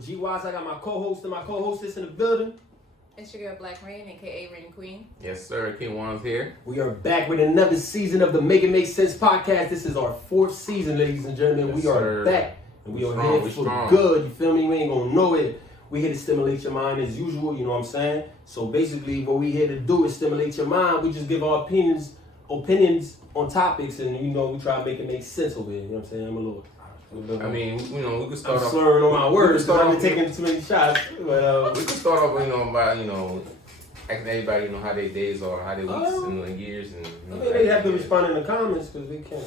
with G Wise. I got my co-host and my co-hostess in the building. It's your girl Black Rain, aka Rain Queen. Yes, sir. King Juan's here. We are back with another season of the Make It Make Sense podcast. This is our 4th season, ladies and gentlemen. Yes, we are sir. back. And we are Strong, here for strong. good. You feel me? We ain't gonna know it. We here to stimulate your mind as usual, you know what I'm saying? So basically what we here to do is stimulate your mind. We just give our opinions on topics, and you know, we try to make it make sense over here. You know what I'm saying? I'm a little I mean, you know, we could start I'm off. slurring on my words because I've been off- taking too many shots. But We could start off, by asking everybody, how their days are, how their weeks and years, and. I mean, they have to respond in the comments because they can't.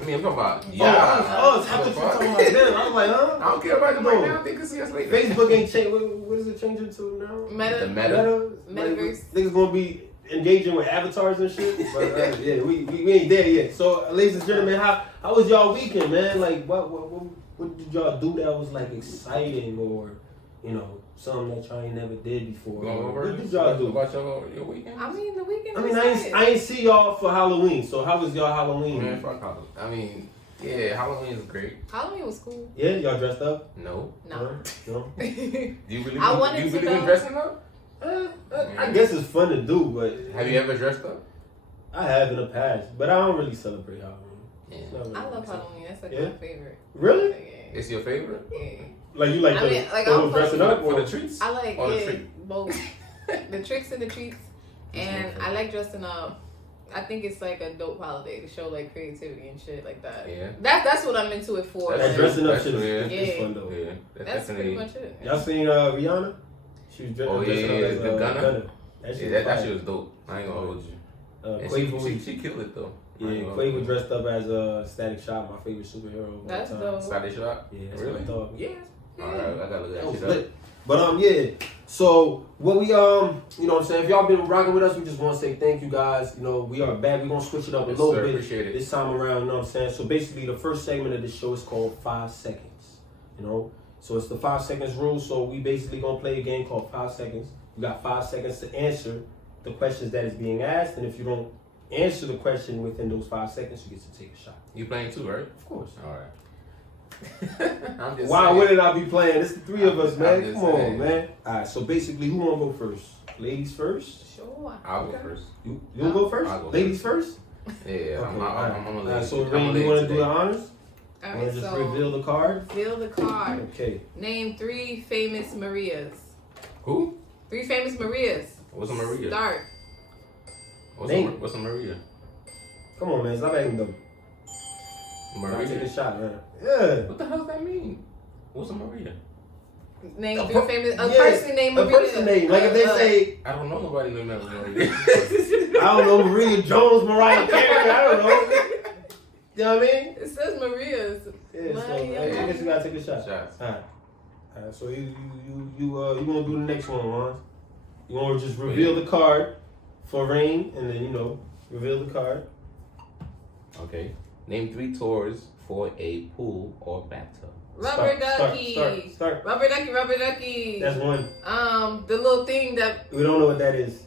I mean, I'm talking about. I thought you were talking about them. I was like, huh? I don't care about them right now. They can see us later. Facebook ain't changed. What is it changing to now? The meta. Metaverse. Niggas gonna be engaging with avatars and shit. But yeah, we ain't there yet. So, ladies and gentlemen, how was y'all weekend, man? Like, what did y'all do that was like exciting, or something that y'all ain't never did before? What did y'all do about your weekend? I mean, the weekend. I mean, I ain't see y'all for Halloween. So how was y'all Halloween? Man, fuck Halloween. I mean, yeah, Halloween is great. Halloween was cool. Yeah, y'all dressed up? No. No. No? Do you really? I wanted do you to really know. dressing up? I guess it's fun to do, but Have you ever dressed up? I have in the past, but I don't really celebrate Halloween. Yeah. It's not really I love something. Halloween. That's like Yeah? my favorite. Really? Yeah. It's your favorite? Yeah. Like you like I the mean, like, the I'm dressing fucking- up For or the treats? I like Or the treat? both the tricks and the treats, and I like dressing up. I think it's like a dope holiday to show like creativity and shit like that. Yeah. That's what I'm into it for. that That's dressing up that's shit is yeah. fun though. Yeah. That's pretty much it. Y'all seen Rihanna? She was dressing Oh, dressing yeah, up as the gunner? That shit Yeah, that was shit was dope. I ain't gonna hold you. And Quavo, she killed it though. yeah, Quavo dressed up as Static Shock, my favorite superhero. of all That's time. dope. Side shot? Yeah, that's Really? what I thought. Yeah. Alright, I gotta look That that was shit lit. up. But yeah. So what we you know what I'm saying, if y'all been rocking with us, we just want to say thank you guys. We are back. We're gonna switch it up a Yes, little sir. bit Appreciate it. this time around, you know what I'm saying? So basically the first segment of the show is called 5 seconds. So it's the 5 seconds rule. So we basically gonna play a game called 5 seconds. You got 5 seconds to answer the questions that is being asked, and if you don't answer the question within those 5 seconds, you get to take a shot. You playing too, right? Of course. Alright. I'm just Why saying. wouldn't I be playing? It's the 3 of us, I'm man. just Come on, saying. man. Alright, so basically, who wanna go first? Ladies first? Sure. I'll go first. You wanna go first? I'll go Ladies first? Yeah, Okay, I'm a alright, lady. so I'm a Rain, lady you wanna do today. the honors? All Wanna right, just so reveal the card? reveal the card. Okay. Name 3 famous Marias. Who? 3 famous Marias. What's a Maria? Start. Name. What's a Maria? Come on, man. Stop acting dumb. I'll take a Maria? shot, man. Yeah. What the hell does that mean? What's a Maria? Name A 3 per- famous. A yeah, person named A Maria. person name. Like if they say, I don't know nobody named that Maria. I don't know, Maria Jones, Mariah Carey, I don't know. You know what I mean? It says Marias. Yeah, so I Maria. guess you gotta take a shot. Shots. Alright, so you gonna do the next one, Lawrence. You gonna just reveal the card for Rain, and then reveal the card. Okay. Name 3 tours for a pool or bathtub. Rubber ducky. Start. Rubber ducky. That's one. The little thing that. We don't know what that is.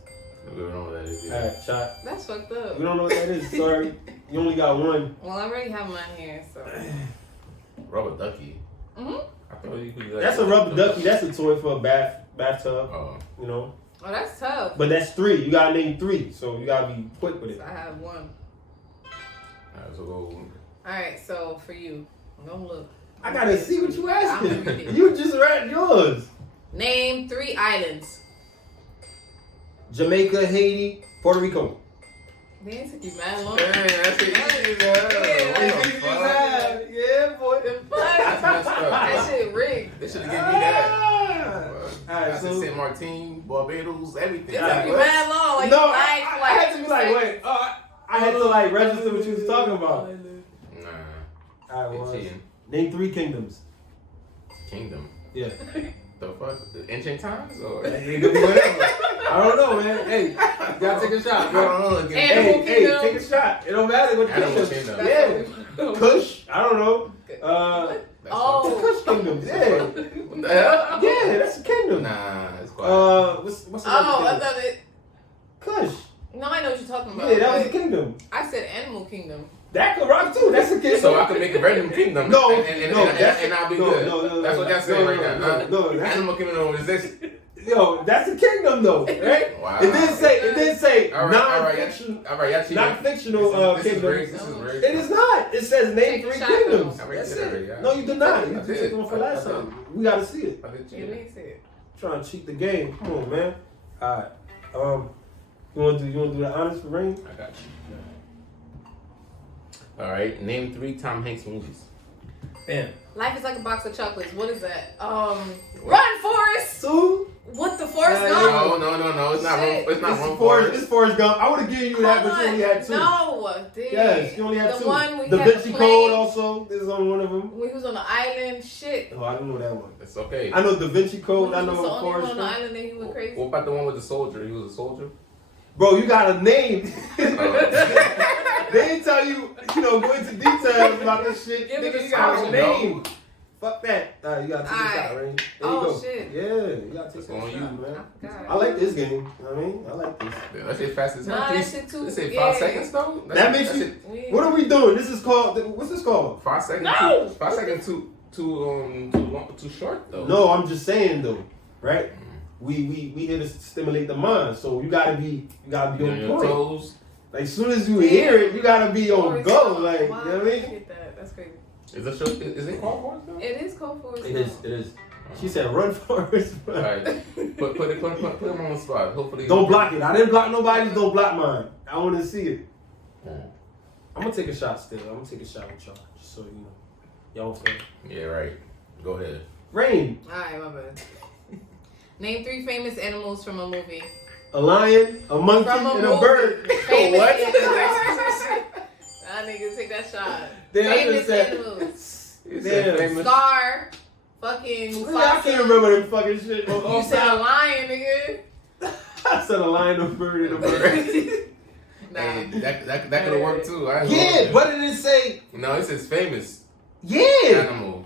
We don't know what that is. Alright, shot. That's fucked up. We don't know what that is. Sorry, you only got one. Well, I already have mine here, so. Rubber ducky. Mhm. I thought you could. That's a rubber ducky. That's a toy for a bathtub. Oh. Oh, that's tough. But that's 3. You gotta name 3, so you gotta be quick with it. So I have one. Alright, so go. All right, so for you, don't look. I gotta see what you I'm gonna asking. read it. You just read yours. Name 3 islands. Jamaica, Haiti, Puerto Rico. Damn, took you mad long. Damn, that's it. Yeah, boy. The fuck? That's messed up. That shit rigged. They should have given me that. Alright, I said so St. Martin, Barbados, everything. It Alright, took you what? mad long. Like, no, you I lied for like had to be 2 like, seconds. wait. I had to like register what you was talking about. Nah. Alright, They well, cheating. name 3 kingdoms. Kingdom. Yeah. The fuck? The ancient times or? It could be whatever. I don't know, man. Hey, you gotta take a shot, I bro. don't know again. Animal Hey, kingdom. take a shot. It don't matter what Animal kingdom. kingdom. Yeah. Kush. I don't know. That's Oh. The Kush kingdoms. Yeah. What the hell? Yeah, that's a kingdom. Nah, it's quiet. What's the Oh, I other thought it. kingdom? Kush. No, I know what you're talking about. Yeah, that was a but kingdom. I said animal kingdom. That could rock too. That's a kingdom. So I could make a random kingdom. No, and I'll be good. No, that's what y'all saying right now. No, Animal kingdom don't exist. Yo, that's a kingdom though, right? Wow. It didn't say All non-fictional. All right, y'all cheating. Not fictional This is kingdom. very. It is not. It says name 3 kingdoms. That's it. Yeah. No, you did not. You I just did. took one for last time. We gotta see it. I did You cheat. didn't see it. Trying to cheat the game. Come on, man. All right. You want to do the honors for Rain? I got you. All right, name 3 Tom Hanks movies. Damn. Life is like a box of chocolates. What is that? Run, Forrest. Two. What the Forrest Yeah, Gump? No. It's not. Shit. It's not It's wrong. Forrest. It's Forrest Gump. I would have given you that, but you only had 2. No, dude. Yes, you only had the 2. One we Da had Vinci to Code play also is on one of them. when he was on the island. Shit. Oh, I don't know that one. It's okay. I know Da Vinci Code. When I he know was the only one Forrest on the Gump. island and he went crazy. What about the one with the soldier? He was a soldier. Bro, you got a name. Oh. They didn't tell you, go into details about this shit. Give me Nigga, the you got a song. name. Fuck that. You gotta take a Alright. shot, Rain. There Oh, you go. shit. Yeah, you gotta take It's a on shot, you. man. I forgot. I like this game. You know what I mean? I like this. Let's say fast as hell. Nah, Three- that shit too- Let's say yeah. 5 seconds though. That makes that's you. it. What are we doing? This is called. What's this called? 5 seconds. No! 5 seconds too short though. No, I'm just saying though, right? We here to stimulate the mind, so you gotta be on Your point. toes. Like as soon as you hear it, you gotta be on Forrest go. Gump. Like Wow, you know what I mean? Get that. That's crazy. Is it show? Is it called Forrest Gump? It is cold Forrest It is. Gump. It is. She said, "Run Forrest." All right. Put him on the spot. Hopefully. Don't block it. I didn't block nobody. Don't block mine. I want to see it. I'm gonna take a shot still. I'm gonna take a shot with y'all, just so you know. Y'all okay? Yeah. Right. Go ahead. Rain, Alright, my bad. Name 3 famous animals from a movie. a lion, a monkey, From a and movie. a bird. Famous What? animals. That nigga take that shot. Damn, I Famous just said- animals. You said Damn. famous. Scar. Fucking Mufasa. I can't remember them fucking shit. You said a lion, nigga. I said a lion, a bird, and a bird. Nah. Hey, that could have worked too. I ain't Yeah, gonna- what did it say? No, it says famous Yeah, animal.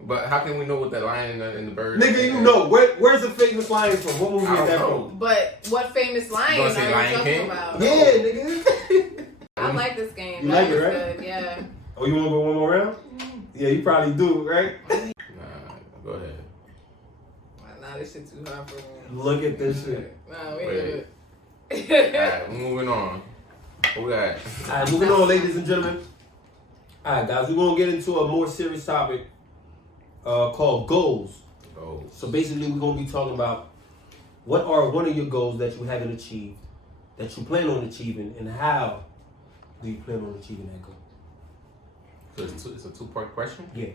But how can we know what that lion and the bird? nigga, you know where's the famous lion from? What movie I is don't that know. from? But what famous lion You are gonna say you Lion talking King? about? Yeah, nigga. I like this game. You That like it, was right? Good. Yeah. Oh, you want to go one more round? Yeah, you probably do, right? Nah, go ahead. Nah, this shit too hard for me. Look at this shit. Nah, we Wait. ain't do it. Alright, moving on. What we got? All right, moving on, ladies and gentlemen. All right, guys, we're gonna get into a more serious topic called goals. Oh, So basically, we're gonna be talking about what are one of your goals that you haven't achieved, that you plan on achieving, and how do you plan on achieving that goal? so it's a 2-part question. Yeah.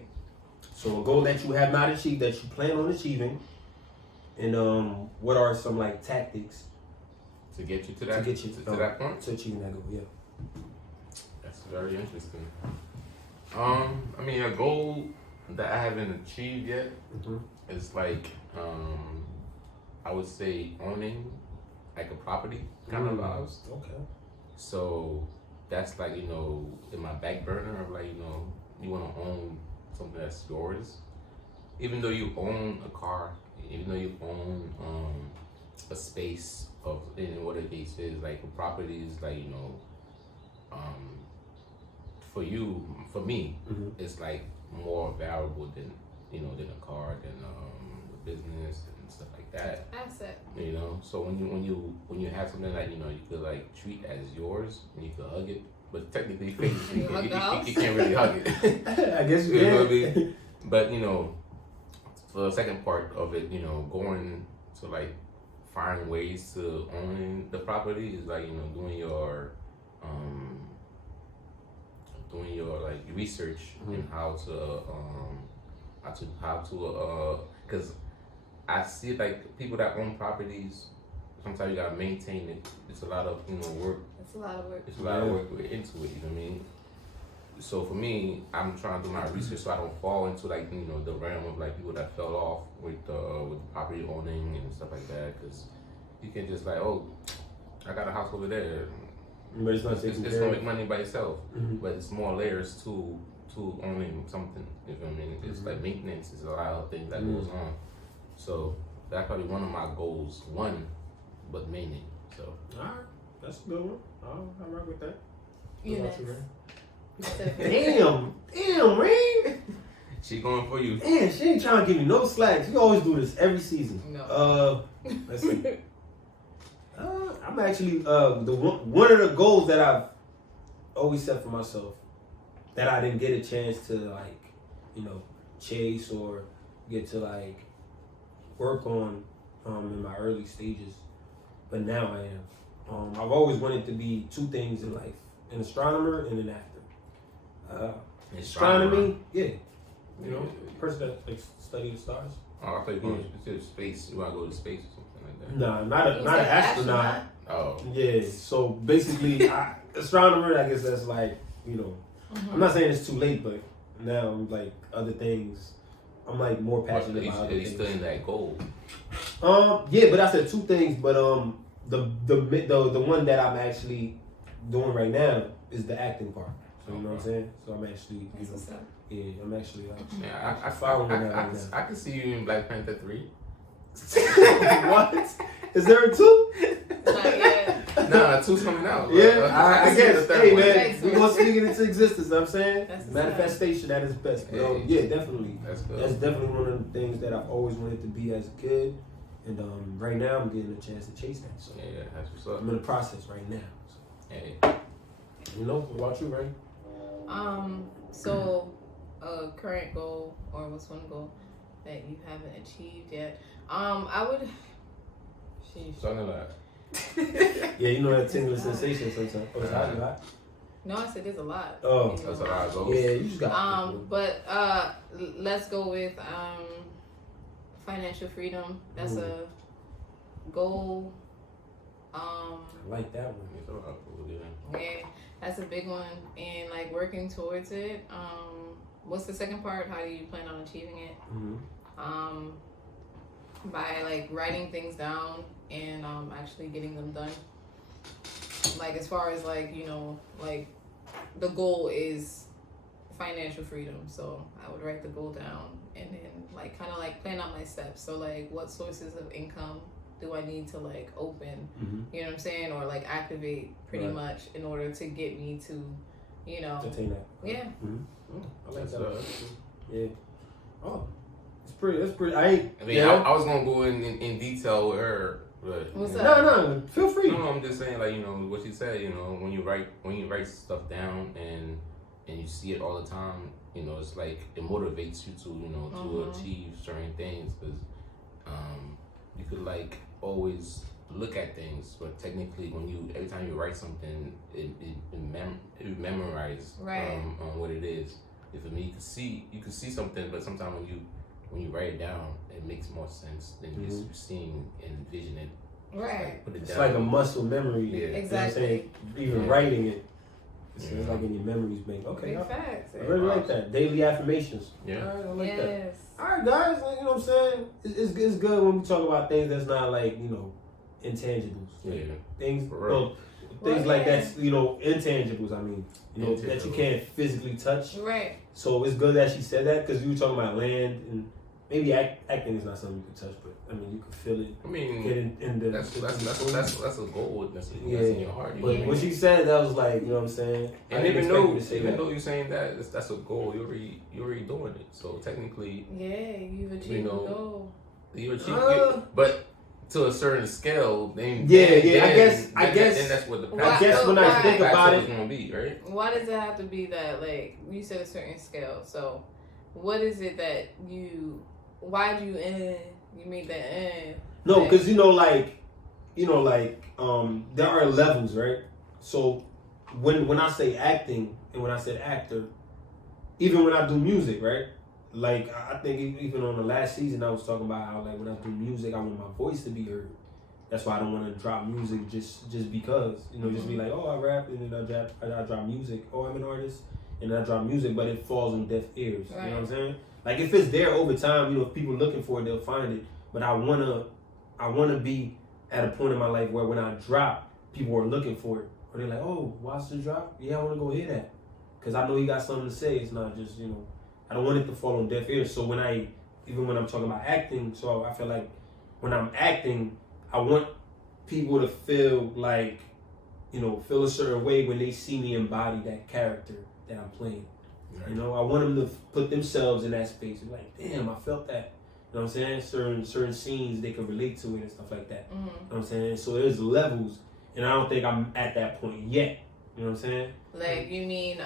So a goal that you have not achieved that you plan on achieving, and what are some like tactics To get you to that, to get you to that point. to achieving that goal? Yeah. That's very interesting. I mean, a goal that I haven't achieved yet is like, I would say owning like a property kind of vibes. Okay. So that's like, in my back burner of like, you want to own something that's yours. Even though you own a car, even though you own a space of, in what the case is, like a property is like, for me, it's like more valuable than a car, than the business and stuff like that. Asset. So when you have something that you could like treat as yours and you could hug it, but technically you hug the house? can't really hug it. I guess you You know what I can. mean? But for the second part of it, going to like find ways to own the property is like doing your like research in how to because I see like people that own properties, sometimes you gotta maintain it. It's a lot of work. It's a lot of work. It's a lot of work into it. You know what I mean? So for me, I'm trying to do my research so I don't fall into like the realm of like people that fell off with property owning and stuff like that. Because you can just like, oh, I got a house over there. But it's not It's taken gonna care make of. money by itself, but it's more layers to owning something. You know what I mean? It's like maintenance. It's a lot of things that goes on. So that's probably one of my goals. But mainly. So All right, that's a good one. I'll rock with that. You What about next. you, Ray? Damn, Rain. She going for you. Man, she ain't trying to give me no slack. She always do this every season. No. Let's see. I'm actually one of the goals that I've always set for myself that I didn't get a chance to like, chase or get to like work on in my early stages, but now I am. I've always wanted to be two things in life: an astronomer and an actor. Astronomy, yeah. Person that like study the stars. Oh, I thought you were going to space. You want to go to space or something like that? Nah, not an astronaut. Oh. Yeah, so basically, astronomer, I guess that's like, I'm not saying it's too late, but now I'm like other things. I'm like more passionate about other things. Still in that goal. Yeah, but I said two things, but the one that I'm actually doing right now is the acting part. So you know what I'm saying? So I'm actually, I'm actually I following that right now. I can see you in Black Panther 3. What? Is there a 2? Not yet. Nah, 2's coming out. Yeah, I guess. Hey, man, one. we gonna speak it into existence. You know what I'm saying? That's manifestation at its best. But, yeah, definitely. That's definitely one of the things that I've always wanted to be as a kid, and right now I'm getting a chance to chase that. So yeah, that's what's up. I'm in the process right now. So. Hey. What about you, right? So a current goal, or what's one goal that you haven't achieved yet? I would. Sheesh. Something like Yeah, that tingling sensation sometimes. Oh, it's hot. No, I said there's a lot. Oh, that's a lot of goals. Yeah, you just got. But let's go with financial freedom. That's a goal. I like that one. Yeah, that's a big one, and like working towards it. What's the second part? How do you plan on achieving it? Mm-hmm. By like writing things down and actually getting them done. Like as far as like like the goal is financial freedom, so I would write the goal down and then like kind of like plan out my steps. So like what sources of income do I need to like open, you know what I'm saying, or like activate pretty much in order to get me to, attain that. Yeah. I like that. Yeah. Oh, that's pretty. I was gonna go in detail with her, but what's up? No, feel free. No, I'm just saying like what she said. When you write stuff down and you see it all the time, it's like it motivates you to to achieve certain things, because you could like always look at things, but technically every time you write something, it memorize on what it is. If you can see something, but sometimes when you write it down, it makes more sense than just seeing and envisioning it. Right. It's like a muscle memory. Yeah. Exactly. Even writing it, it's like in your memories bank. Okay. Big facts. I really like that. Daily affirmations. Yeah. All right, I like Yes. that. All right, guys. You know what I'm saying? It's good when we talk about things that's not like intangibles. Yeah. Things. For Things like that's intangibles. I mean, that you can't physically touch. Right. So it's good that she said that, because you were talking about land, and maybe acting is not something you can touch, but I mean you can feel it. I mean, that's a goal. That's in your heart. But when she said that, was like, you know what I'm saying. And even though you're saying that's a goal, you're already doing it. So technically, you've achieved the goal. You achieved it, but to a certain scale, then I guess then that's what the I guess when I think about it, gonna be, right? Why does it have to be that? Like you said, a certain scale. So, what is it that why do you made that No, because there are levels, right? So when I say acting and when I said actor, even when I do music, right? Like, I think even on the last season, I was talking about how, like, when I do music, I want my voice to be heard. That's why I don't want to drop music just because. Just be like, oh, I rap, and then I drop music. Oh, I'm an artist, and then I drop music, but it falls on deaf ears. Right. You know what I'm saying? Like, if it's there over time, if people looking for it, they'll find it. But I wanna be at a point in my life where when I drop, people are looking for it. Or they're like, oh, watch the drop? Yeah, I want to go hear that. Because I know you got something to say. It's not just, I don't want it to fall on deaf ears. So when I'm talking about acting, so I feel like when I'm acting, I want people to feel like, feel a certain way when they see me embody that character. that I'm playing. Right. You know, I want them to put themselves in that space. And like, damn, I felt that. You know what I'm saying? Certain scenes they can relate to it and stuff like that. You know what I'm saying? So there's levels, and I don't think I'm at that point yet. You know what I'm saying? Like, you mean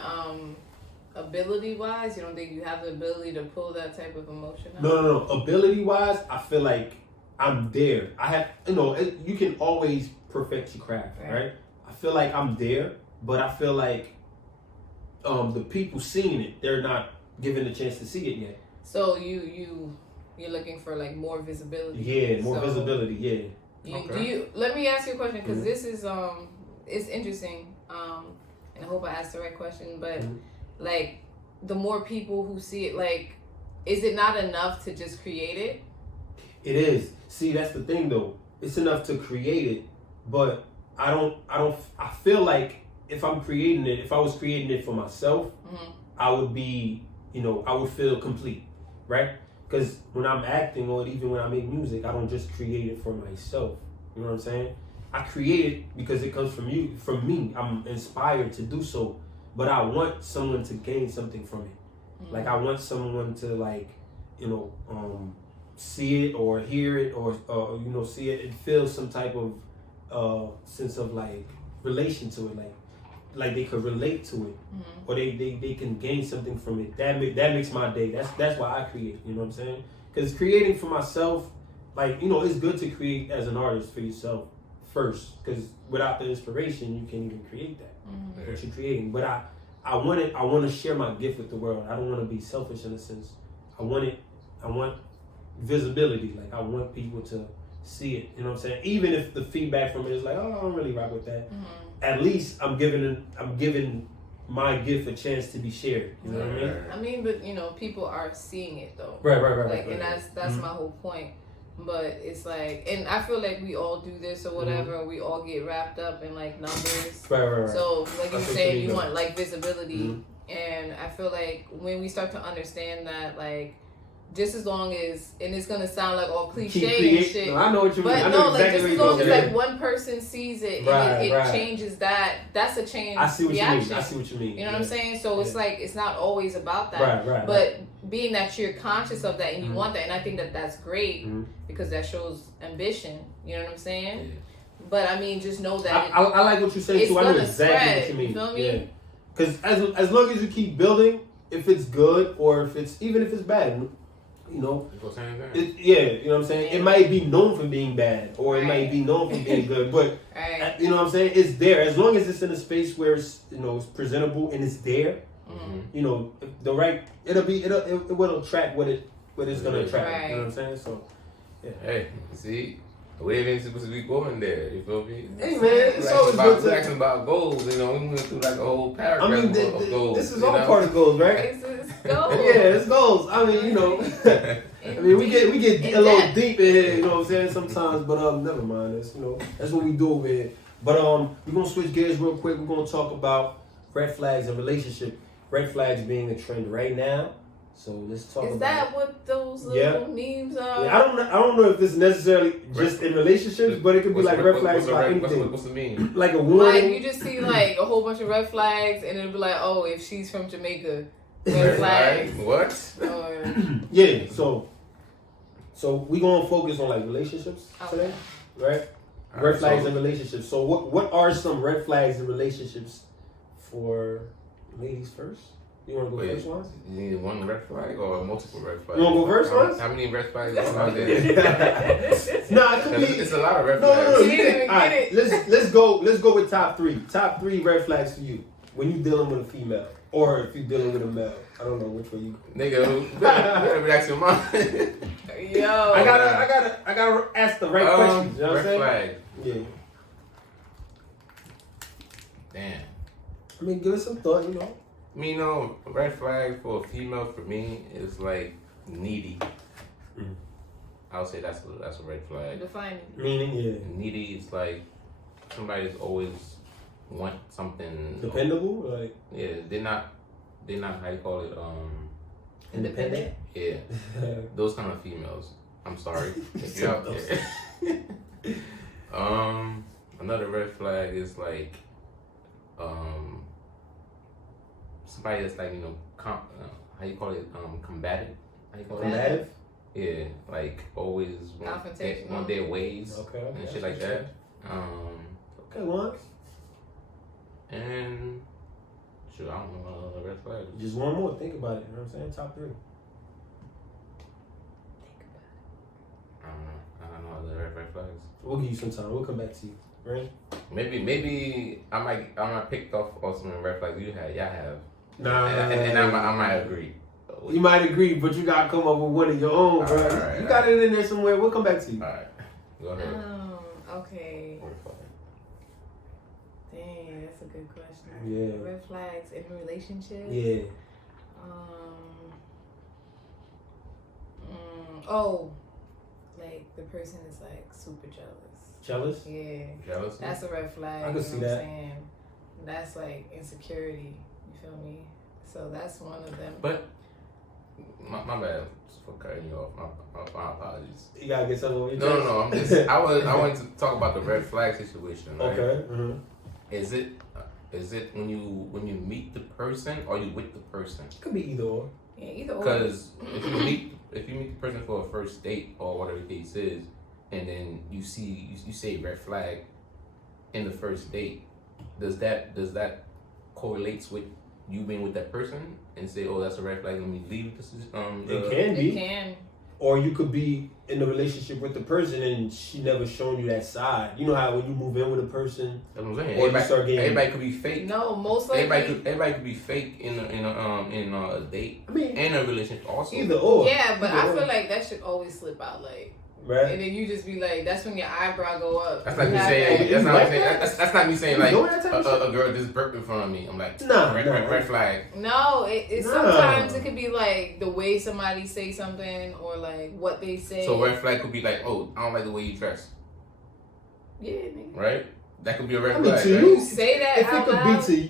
ability wise? You don't think you have the ability to pull that type of emotion out? No. Ability wise, I feel like I'm there. I have, you can always perfect your craft, right? I feel like I'm there, but I feel like the people seeing it, they're not given the chance to see it yet. So you're looking for like more visibility. Yeah, more visibility. Yeah. Let me ask you a question, because this is it's interesting. And I hope I asked the right question, but like, the more people who see it, like, is it not enough to just create it? It is. See, that's the thing though. It's enough to create it, but I feel like if I was creating it for myself, I would be, I would feel complete, right? Because when I'm acting, or even when I make music, I don't just create it for myself. You know what I'm saying? I create it because it comes from me. I'm inspired to do so, but I want someone to gain something from it. Like, I want someone to, like, see it or hear it or see it and feel some type of sense of, like, relation to it, like they could relate to it, or they can gain something from it. That makes my day. That's why I create. You know what I'm saying? Because creating for myself, like, it's good to create as an artist for yourself first, because without the inspiration, you can't even create that what you're creating. But I want to share my gift with the world. I don't want to be selfish in a sense. I want visibility. Like, I want people to see it. You know what I'm saying? Even if the feedback from it is like, oh, I don't really rock with that. At least I'm giving my gift a chance to be shared. You know what I mean? I mean, but people are seeing it though. Right. Like, and that's my whole point. But it's like, and I feel like we all do this or whatever. We all get wrapped up in like numbers. Right. So like you said, you want like visibility, and I feel like when we start to understand that, like, just as long as, and it's gonna sound like all cliche and shit. No, I know what you mean. But I know like, exactly just as long as like one person sees it and it changes that's a change. I see what reaction. you mean. I see what you mean. You know what I'm saying? So it's like, it's not always about that. Right. But being that you're conscious of that and you want that, and I think that that's great because that shows ambition. You know what I'm saying? Yeah. But I mean, just know that I like what you're saying too. I know exactly what you mean. You feel me? Yeah. Because as long as you keep building, if it's good or if it's bad. You know, you know what I'm saying? It might be known for being bad, or it might be known for being good, but you know what I'm saying? It's there. As long as it's in a space where it's, it's presentable and it's there, it will attract what it's gonna attract. You know what I'm saying? So, yeah. Hey, see, we ain't supposed to be going there. You feel me? Hey man, it's always good to asking about goals. We went through like a whole paragraph of goals. This is all part of goals, right? It's goals. Yeah, it's goals. I mean, I mean, we get a little deep in here, you know what I'm saying, sometimes, but never mind. That's what we do over here. But we're gonna switch gears real quick. We're gonna talk about red flags and relationship. Red flags being a trend right now. So let's talk about. Is that what those little memes are? Yeah, I don't know if this is necessarily just in relationships, but it could be like red flags about anything. What's the mean? Like a warning. Like, you just see like a whole bunch of red flags, and it'll be like, oh, if she's from Jamaica, red flags. What? Yeah. So we gonna focus on like relationships today, right? Red flags in relationships. So what are some red flags in relationships for ladies first? You want to go first once? You need one red flag or multiple red flags? You want to go first once? How many red flags are out there? Nah, it could be. It's a lot of red flags. No. All right, let's go with top three. Top three red flags for you when you dealing with a female, or if you dealing with a male. I don't know which way you. Nigga, better relax your mind. Yo. I gotta ask the right questions. You know what I'm saying? Red flag. Yeah. Damn. I mean, give it some thought. I mean, red flag for a female for me is like needy. I would say that's a red flag. Define it. Meaning, yeah. Needy is like somebody's always want something dependable. Like, yeah, they're not how you call it, independent. Yeah, those kind of females. I'm sorry if you're out there. Another red flag is like somebody that's like how you call it combative. How you call it? Combative? Yeah, like always want their ways and shit like that. Okay, once. And shoot, I don't know what other red flags. Just one more. Think about it. You know what I'm saying? Top 3. I don't know. I don't know other red flags. We'll give you some time. We'll come back to you. Right? Maybe I might pick off some red flags y'all have. Nah. And I might agree. You might agree, but you gotta come up with one of your own, bro. Right, you got it in there somewhere. We'll come back to you. All right. Go ahead. Okay. Dang, that's a good question. Yeah. Red flags in relationships. Yeah. Like the person is like super jealous. Jealous? Yeah. Jealous? That's a red flag. I can see that. What I'm saying? That's like insecurity. You feel me? So that's one of them. But my bad for cutting you off. My apologies. You gotta get something on your No. I'm just. I wanted to talk about the red flag situation. Right? Okay. Mm-hmm. Is it when you meet the person or you with the person? Could be either or. Yeah, either or. Because if you meet the person for a first date or whatever the case is, and then you say red flag in the first date, does that correlates with you being with that person and say, oh, that's a red flag, let me leave this? It can be. It can. Or you could be in a relationship with the person and she never shown you that side. You know how when you move in with a person, that's what I'm saying. or you start getting. Everybody could be fake. No, most likely. Everybody could be fake in a date. I mean, and a relationship also. Either or. Yeah, but Either I feel or. like that should always slip out, like. Right. And then you just be like, that's when your eyebrow go up. That's like me saying. That's not me saying. That's not me saying like a girl just burped in front of me. I'm like, red flag. No, it sometimes it could be like the way somebody say something or like what they say. So red flag could be like, oh, I don't like the way you dress. Yeah, nigga. Right. That could be a red I mean, flag. to right? you, say that if out it could loud. be to you,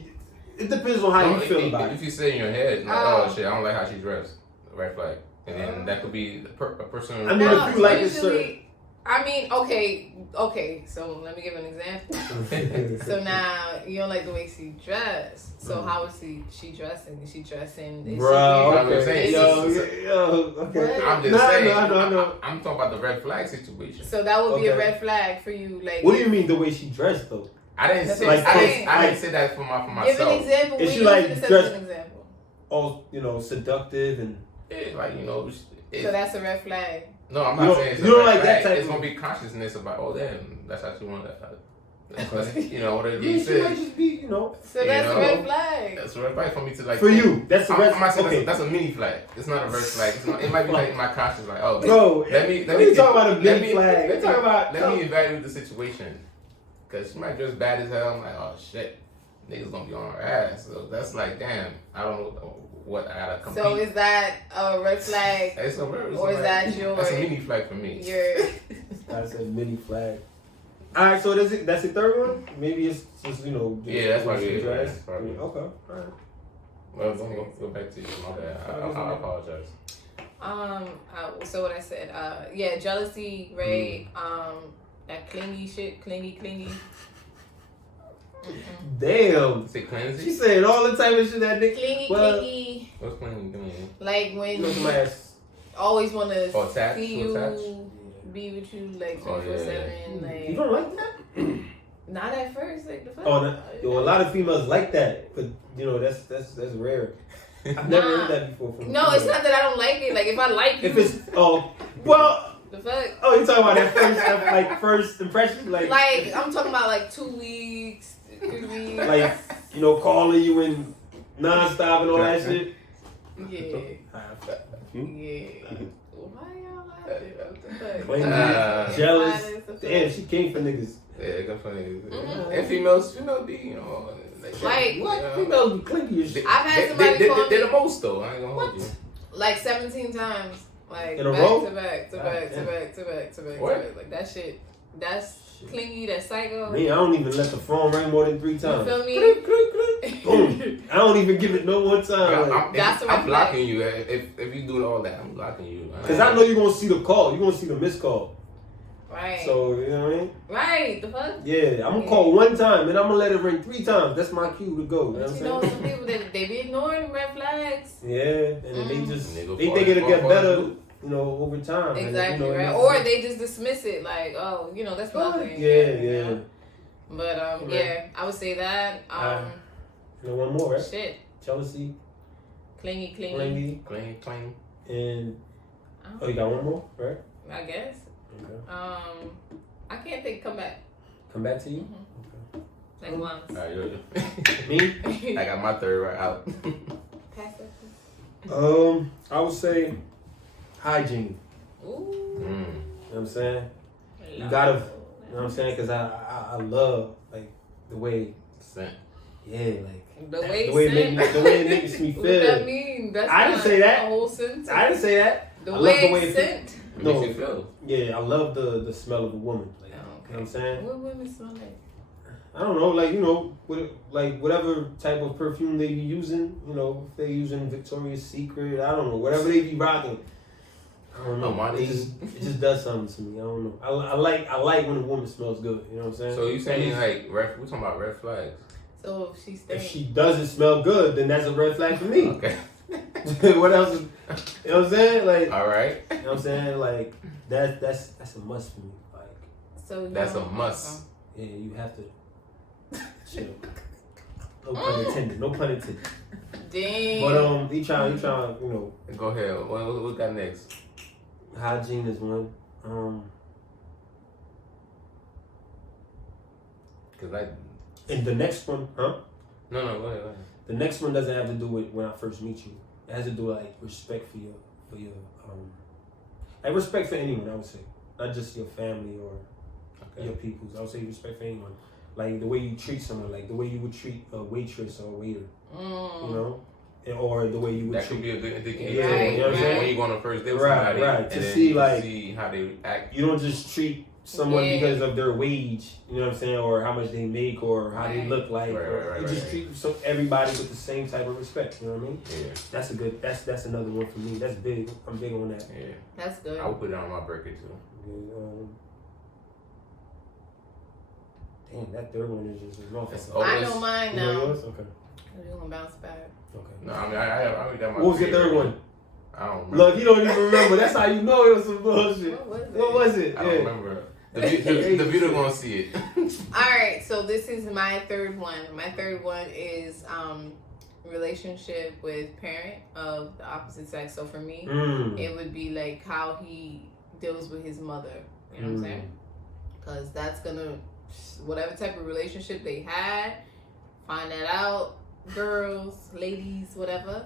it depends on how you feel about it. If you say in your head, like, oh shit, I don't like how she dressed. Red flag. And then that could be a person. I mean, if you like it, sir. I mean, okay. So let me give an example. So now you don't like the way she dressed. So how is she dressing? Is she dressing? Bro, okay. Yo, okay. I'm just saying. No. I'm talking about the red flag situation. So that would be a red flag for you. Like, what do you mean the way she dressed though? I didn't say. Like, I didn't say that for myself. Give an example. Is she like dressed? An example. Oh, seductive and. Yeah, like so that's a red flag. No, I'm not saying it's you don't like that type. It's gonna be consciousness about, oh damn, that's how she wanted that. Whatever it you said. said. Might just be, So that's a red flag. That's a red flag for me to like. For you, that's a red flag. Okay. That's a mini flag. It's not a red flag. It might be like my conscience, like, oh, bro. Let me talk about a mini flag. Let me evaluate the situation, because she might dress bad as hell. I'm like, oh shit, niggas gonna be on her ass. So that's like, damn, I don't know what I gotta compete. So is that a red flag? It's or is that your? That's a mini flag for me. That's a mini flag. All right, so that's the third one. Maybe it's just Yeah, that's probably it. Okay, All right. Well, go back to you. My bad. I apologize. So what I said, jealousy, right? That clingy shit, clingy. Damn. Say cleansing? She saying all the type of shit that nigga. Clingy. What's cleansing? Like when you always want to see you, be with you like 24/7. Like you don't like that? Not at first, like the fuck. A lot of females like that, but that's rare. I've never heard that before. No, it's not that I don't like it. Like if I like you, if it's the fuck. Oh, you talking about that first impression, like I'm talking about like 2 weeks. 3 weeks. Like, calling you in nonstop and all that shit. Yeah. Why y'all laughing? Jealous. Damn, she came for niggas. Yeah, good for niggas. Mm-hmm. And females be, like what? Females be clingy as shit. I've had somebody call me. They're the most though. I ain't gonna hold you. Like 17 times. Like in a row? to back. Like that shit. That's clingy, that's psycho. Me, I don't even let the phone ring more than 3 times. You feel me? Boom. I don't even give it no more time. I'm blocking you. If you do all that, I'm blocking you. Because I know you're going to see the call. You're going to see the missed call. Right. So, you know what I mean? Right. The fuck? Yeah, I'm gonna call one time and I'm gonna let it ring 3 times. That's my cue to go. You know what I'm You saying? know, some people they be ignoring red flags. Yeah, and then they just And they go think it'll get far, better, far. you know, over time. Exactly, and, right? Or they just dismiss it like, oh, you know, that's nothing. Yeah. You know? But yeah, I would say that. You know, one more, right? Shit. Jealousy, Clingy. Clean. and you got one more, right? I guess. Okay. I can't think. Come back. Come back to you. Like once. Alright, Me? I got my third right out. Pass that. I would say hygiene. Ooh. You know what I'm saying? You gotta, you know what I'm saying? Because I love like the way, Scent. yeah, like The way it makes me feel. What that mean? That's I didn't say that. A whole sentence. I didn't say that. The I way love the way it it scent. No, Makes you feel. yeah, I love the smell of a woman. Like, Oh, you know what I'm saying? What women smell like? I don't know, like, you know, like whatever type of perfume they be using, you know, if they're using Victoria's Secret, I don't know, whatever they be rocking. I don't know. Oh, It just does something to me. I don't know. I like when a woman smells good. You know what I'm saying? So you saying like we're talking about red flags? So if she stays. If she doesn't smell good, then that's a red flag for me. Okay. What else? You know what I'm saying? Like, All right. you know what I'm saying? Like that's a must for me. Like, So That's a must. yeah, you have to chill. No pun intended. No pun intended. Dang. But he trying, you know. Go ahead. What we got next? Hygiene is one. Cause And the next one, huh? No, go ahead. The next one doesn't have to do with when I first meet you. It has to do with like respect for your like respect for anyone. I would say, not just your family or your peoples. I would say respect for anyone. Like the way you treat someone, like the way you would treat a waitress or a waiter. You know, or the way you would That treat. could be a good indicator. Yeah, you know what I'm saying? When you go on a first date with Right, somebody, right. and To then see, you like, see how they act. You don't just treat someone Yeah. because of their wage, you know what I'm saying, or how much they make, or how they Right. look like. Right, you just treat everybody with the same type of respect. You know what I mean? Yeah, That's a good. That's another one for me. That's big. I'm big on that. yeah. That's good. I would put it on my burger too. Damn, that third one is just off. That's I know mine You know now. yours? Okay. We're gonna bounce back. Okay. No, I mean I already got my. What was your third one? I don't remember. Look, you don't even remember. That's how you know it was some bullshit. What was it? What was it? I don't remember. The viewer gonna see it. Alright, so this is my third one. My third one is relationship with parent of the opposite sex. So for me, it would be like how he deals with his mother. You know what I'm saying? Because that's gonna, whatever type of relationship they had, find that out, girls, ladies, whatever.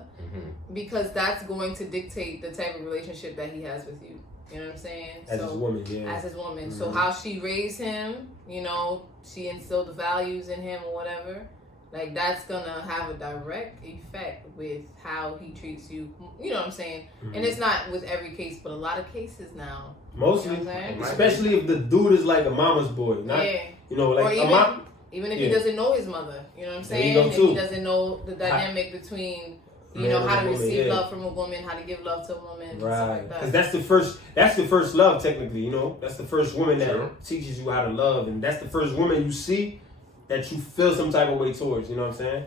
Because that's going to dictate the type of relationship that he has with you. You know what I'm saying? As his woman, yeah. As his woman. So how she raised him, you know, she instilled the values in him or whatever. Like, that's gonna have a direct effect with how he treats you. You know what I'm saying? And it's not with every case, but a lot of cases now. Mostly. You know what I'm saying? Especially if the dude is like a mama's boy. Not, you know, like or even if he doesn't know his mother. You know what I'm saying? There you go, too. If he doesn't know the dynamic between, you know, how to receive love from a woman, how to give love to a woman, right? stuff like that. Because that's the first love, technically. You know, that's the first woman that teaches you how to love, and that's the first woman you see that you feel some type of way towards. You know what I'm saying?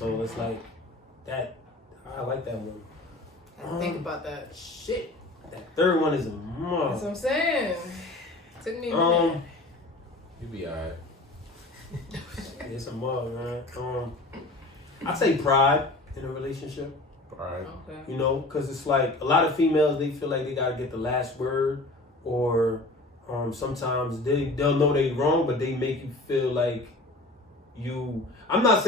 So it's like that. I like that one. I have to think about that. Shit. That third one is a That's must. what I'm saying. Took me a minute. You be alright. It's a must, man. I'd say pride in a relationship. Alright. Okay. You know, because it's like a lot of females, they feel like they gotta get the last word, or sometimes they'll know they wrong, but they make you feel like you. I'm not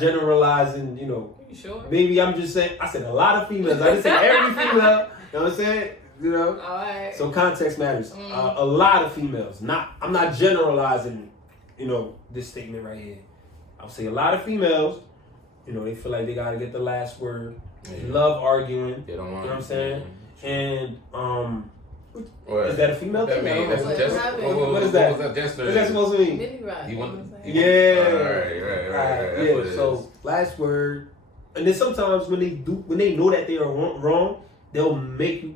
generalizing. You know, You sure? maybe I'm just saying. I said a lot of females. I didn't say every female. You know what I'm saying? You know. All right. So context matters. A lot of females. I'm not generalizing. You know, this statement right here. I'll say a lot of females. You know, they feel like they gotta get the last word. They love arguing. They don't want. You know what I'm saying? And What? is that a female That thing? mean, that's What a gesture. happened? What is that? What was that gesture? What's that supposed to mean? Millie Rock. You want? know what I'm saying? Yeah. Right. That's what it So is. last word, and then sometimes when they know that they are wrong, they'll make you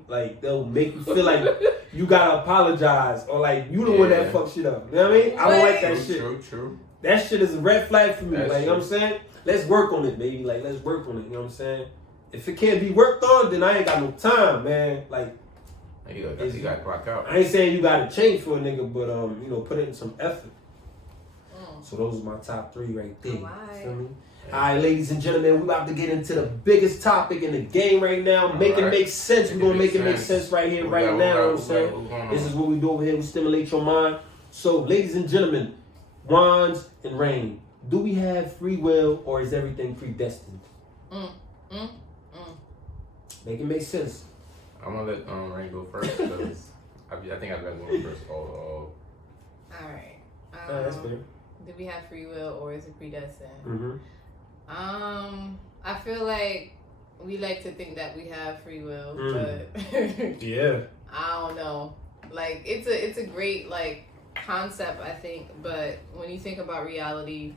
feel like you gotta apologize or like you the one that fuck shit up. You know what I mean? I don't like that shit. True. That shit is a red flag for me. That's like, you know what I'm saying? Let's work on it, baby. Like, let's work on it. You know what I'm saying? If it can't be worked on, then I ain't got no time, man. Like, you gotta clock out. I ain't saying you gotta change for a nigga, but put in some effort. So those are my top 3 right there. Alright. Feel me? Alright, ladies and gentlemen, we about to get into the biggest topic in the game right now. Make it make sense. We're gonna make it make sense right here, right now. You know what I'm saying? This is what we do over here. We stimulate your mind. So, ladies and gentlemen, Wands and Rain, do we have free will or is everything predestined? Make it make sense. I'm gonna let Rain go first because I think I've got going first. All right. That's fair. Do we have free will or is it predestined? Mm-hmm. I feel like we like to think that we have free will, but Yeah. I don't know. Like it's a great like concept, I think, but when you think about reality,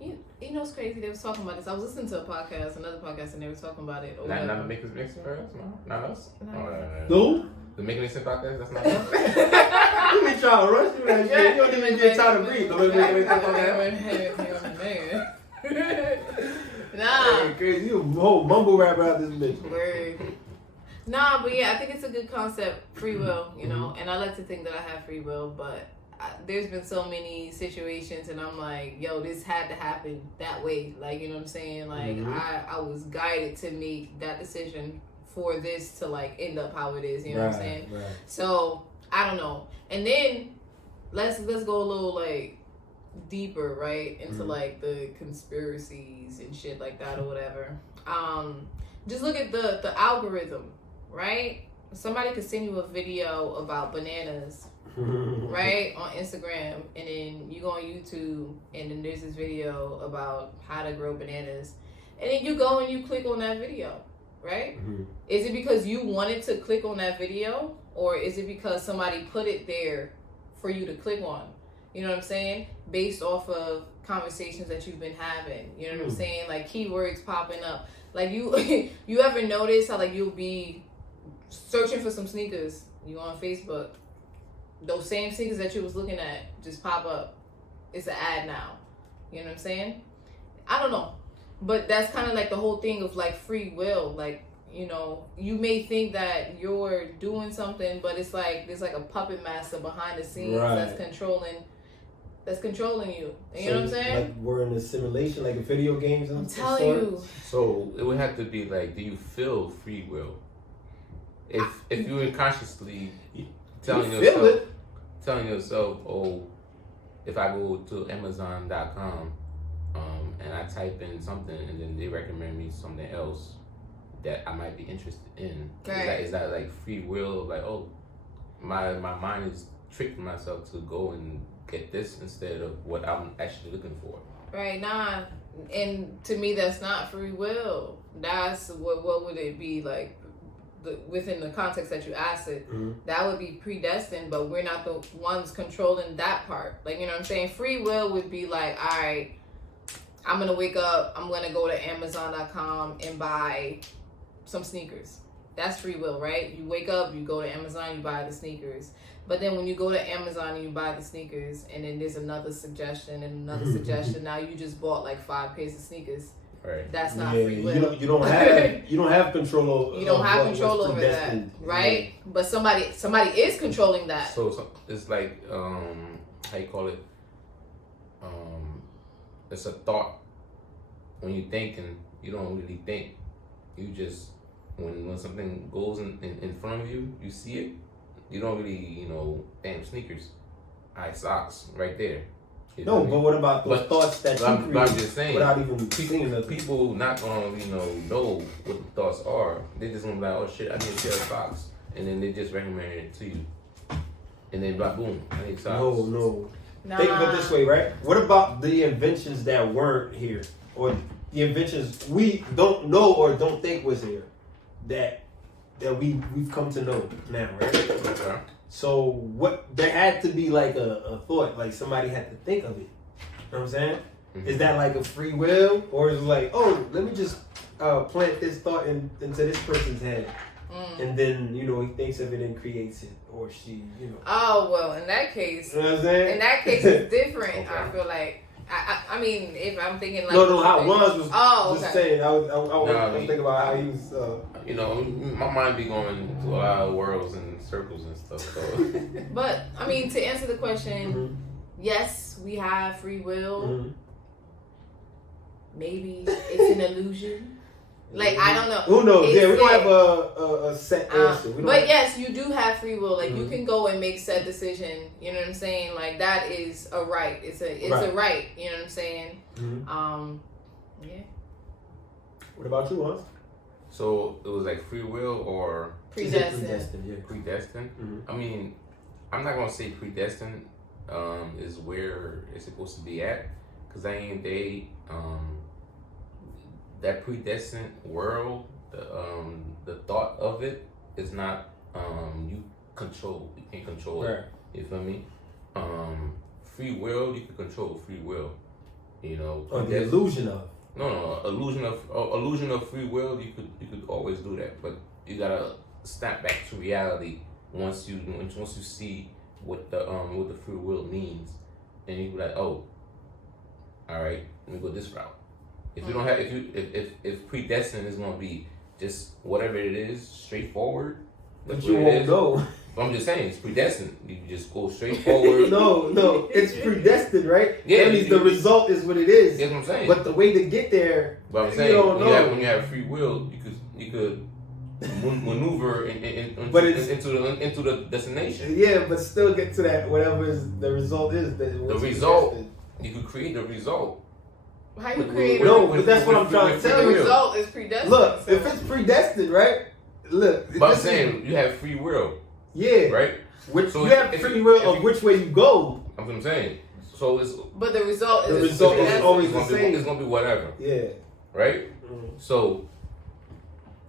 you know it's crazy. They was talking about this. I was listening to another podcast, and they were talking about it. Not the Make This Make Sense podcast? No? Not us? No? The Make This Make Sense podcast? That's not us? You be trying to rush me, man. You don't even get time to breathe. Nah. Crazy. You a whole mumble rapper out this bitch. Word. Nah, but yeah, I think it's a good concept, free will, you know, and I like to think that I have free will, but there's been so many situations and I'm like, yo, this had to happen that way. Like, you know what I'm saying? Like, I was guided to make that decision for this to, like, end up how it is, you know what I'm saying? Right. So, I don't know. And then, let's go a little, like, deeper, right? Into, like, the conspiracies and shit like that or whatever. Just look at the algorithm, right? Somebody could send you a video about bananas, right, on Instagram, and then you go on YouTube, and then there's this video about how to grow bananas, and then you go and you click on that video, right? Is it because you wanted to click on that video, or is it because somebody put it there for you to click on? You know what I'm saying? Based off of conversations that you've been having, you know what I'm saying? Like keywords popping up. Like you ever notice how like you'll be searching for some sneakers, you on Facebook, those same sneakers that you was looking at just pop up. It's an ad now. You know what I'm saying? I don't know. But that's kind of like the whole thing of like free will. Like, you know, you may think that you're doing something, but it's like there's like a puppet master behind the scenes that's controlling you. You know what I'm saying? Like we're in a simulation, like in video games and I'm telling you. So it would have to be like, do you feel free will? If you were consciously telling yourself, oh, if I go to Amazon.com and I type in something and then they recommend me something else that I might be interested in, is that like free will? Like, oh, my mind is tricking myself to go and get this instead of what I'm actually looking for. Right, nah. And to me, that's not free will. That's what would it be like? Within the context that you asked it, that would be predestined, but we're not the ones controlling that part. Like, you know what I'm saying? Free will would be like, all right, I'm going to wake up, I'm going to go to Amazon.com and buy some sneakers. That's free will, right? You wake up, you go to Amazon, you buy the sneakers. But then when you go to Amazon and you buy the sneakers, and then there's another suggestion and another suggestion, now you just bought like 5 pairs of sneakers. Right. That's not free will. You don't have control over. You don't have control over that, right? But somebody is controlling that. So it's like how you call it? It's a thought. When you're thinking, you don't really think. You just when something goes in front of you, you see it. You don't really, damn sneakers, socks right there. No, but what about those thoughts that you create I'm just saying, without even seeing them? People not gonna, know what the thoughts are. They just gonna be like, oh shit, I need a pair of socks, and then they just recommend it to you, and then boom, I need socks. No. Think of it this way, right? What about the inventions that weren't here, or the inventions we don't know or don't think was here, that we've come to know now, right? Okay. So there had to be like a thought, like somebody had to think of it. You know what I'm saying? Is that like a free will, or is it like, oh, let me just plant this thought into this person's head, and then he thinks of it and creates it, or she, Oh well, in that case, You know what I'm saying? in that case, it's different. Okay. I feel like. I mean, if I'm thinking like No, how Wands was oh, just okay. saying. I was thinking about how he was. My mind be going to a lot of worlds and circles and stuff. So. But I mean, to answer the question, Mhm. yes, we have free will. Mhm. Maybe it's an illusion. Like I don't know. Who knows? It's Yeah, we don't there. have a set answer. We don't But yes, you do have free will. Like you Mhm. can go and make said decision. You know what I'm saying? Like that is a right. It's a Right. right. You know what I'm saying? Mhm. Yeah. What about you, Hans? So it was like free will or Predestined. Yeah. predestined. Mhm. I mean, I'm not gonna say predestined is where it's supposed to be at, because at the end of the day, that predestined world, the thought of it is not you can't control it. Right. You feel me? Free will, you can control free will. Or the illusion of. No, illusion of free will. You could always do that, but you gotta snap back to reality once you see what the free will means, and you be like, oh, all right, let me go this route. If you don't have, if predestined is gonna be just whatever it is, straightforward. But that's you what it won't is. know. But I'm just saying, it's predestined. You just go straight forward. No, it's predestined, right? Yeah, That means the result is what it is. That's what I'm saying. But the way to get there, But I'm you saying, don't know. when you have free will, you could maneuver But it's- into the destination. Yeah, but still get to that whatever the result is. The result, you could create the result. How you With- create? No, with- but that's what I'm trying to with tell The free you. will. result is predestined. Look, so- if it's predestined, right? Look, But I'm this is- saying you have free will, yeah, right? Which So you have if free you- will if of you- which way you go. That's what I'm saying. So it's but the result The is result is predestined. always it's gonna the be, same. it's gonna be whatever, Yeah. right? Mm. So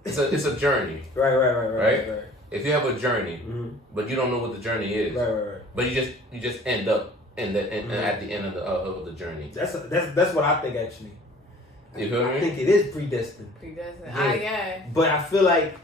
it's a journey. Right. If you have a journey, Mhm. but you don't know what the journey is, Right. but you just end up at the end of the journey. That's what I think actually. You feel I me? think it is predestined. Predestined. Yeah. Yeah. But I feel like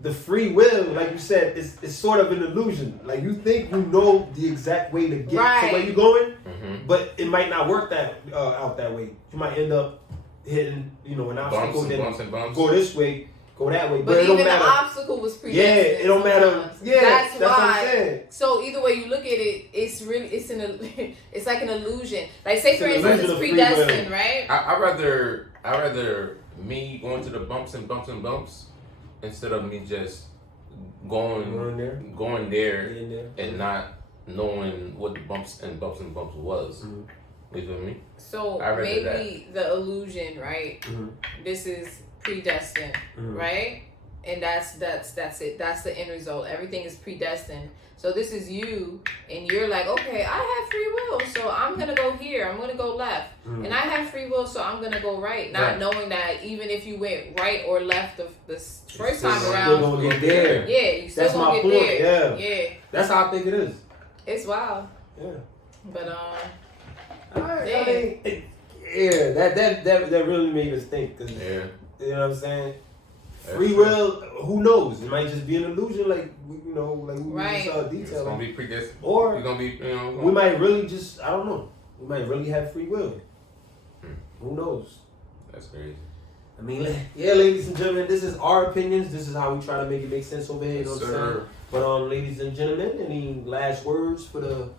the free will, like you said, is sort of an illusion. Like you think you know the exact way to get to where Right. you're going, Mm-hmm. but it might not work out that way. You might end up hitting, an obstacle, then Bumps and bumps. go this way, go that way. But it don't even the matter. obstacle was Yeah, predestined. it don't matter. sometimes. Yeah, that's what I'm why. saying. So either way you look at it, it's it's like an illusion. Like say It's for an instance, illusion it's of free predestined, will. right? I rather me going to the bumps instead of me just going there In there. and not knowing what the bumps was. Mhm. You feel me? So I read maybe the illusion, right? Mhm. This is predestined, Mhm. right? And that's it. That's the end result. Everything is predestined. So this is you, and you're like, okay, I have free will, so I'm gonna go here. I'm gonna go left, Mhm. and I have free will, so I'm gonna go right. Not Right. knowing that even if you went right or left the first time still around, gonna get there. yeah, you still That's gonna my get point, there. yeah. Yeah, That's how I think it is. it's wild, Yeah. but Alright, Yeah. I mean, yeah, that really made us think. Cause, Yeah. you know what I'm saying? That's Free true. will, who knows? It might just be an illusion, like we Right. just It's detail. gonna be predestined. Or You're gonna be, we might really just, I don't know. We might really have free will. Hmm. Who knows? That's crazy. I mean, yeah, ladies and gentlemen, this is our opinions. This is how we try to make it make sense over here. You know Yes, what I'm saying? sir. But ladies and gentlemen, any last words for the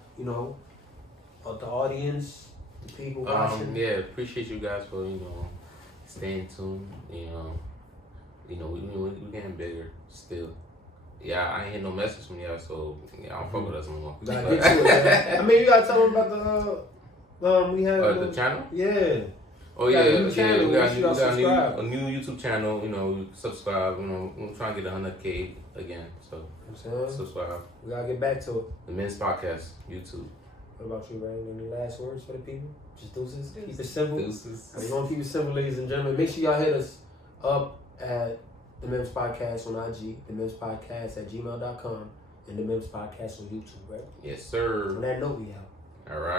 the audience, the people watching? Yeah, appreciate you guys for staying tuned. We getting bigger still. Yeah, I ain't hear no message from y'all, so I don't fuck with us no more. You gotta get to it, man. I mean, you gotta tell them about the we have The channel? Yeah. Oh We got a yeah, new channel. we got Make sure y'all subscribe. a new YouTube channel. Subscribe. We're trying to get 100K again, so You know what I'm saying? subscribe. We gotta get back to it. The MIMS Podcast YouTube. What about you, Rain? Any last words for the people? Just deuces. Keep it simple. Deuces. We're gonna keep it simple, ladies and gentlemen. Make sure y'all hit us up at the MIMS Podcast on IG, the MIMS Podcast at gmail.com, and the MIMS Podcast on YouTube, right? Yes, sir. On that note, we out. All right.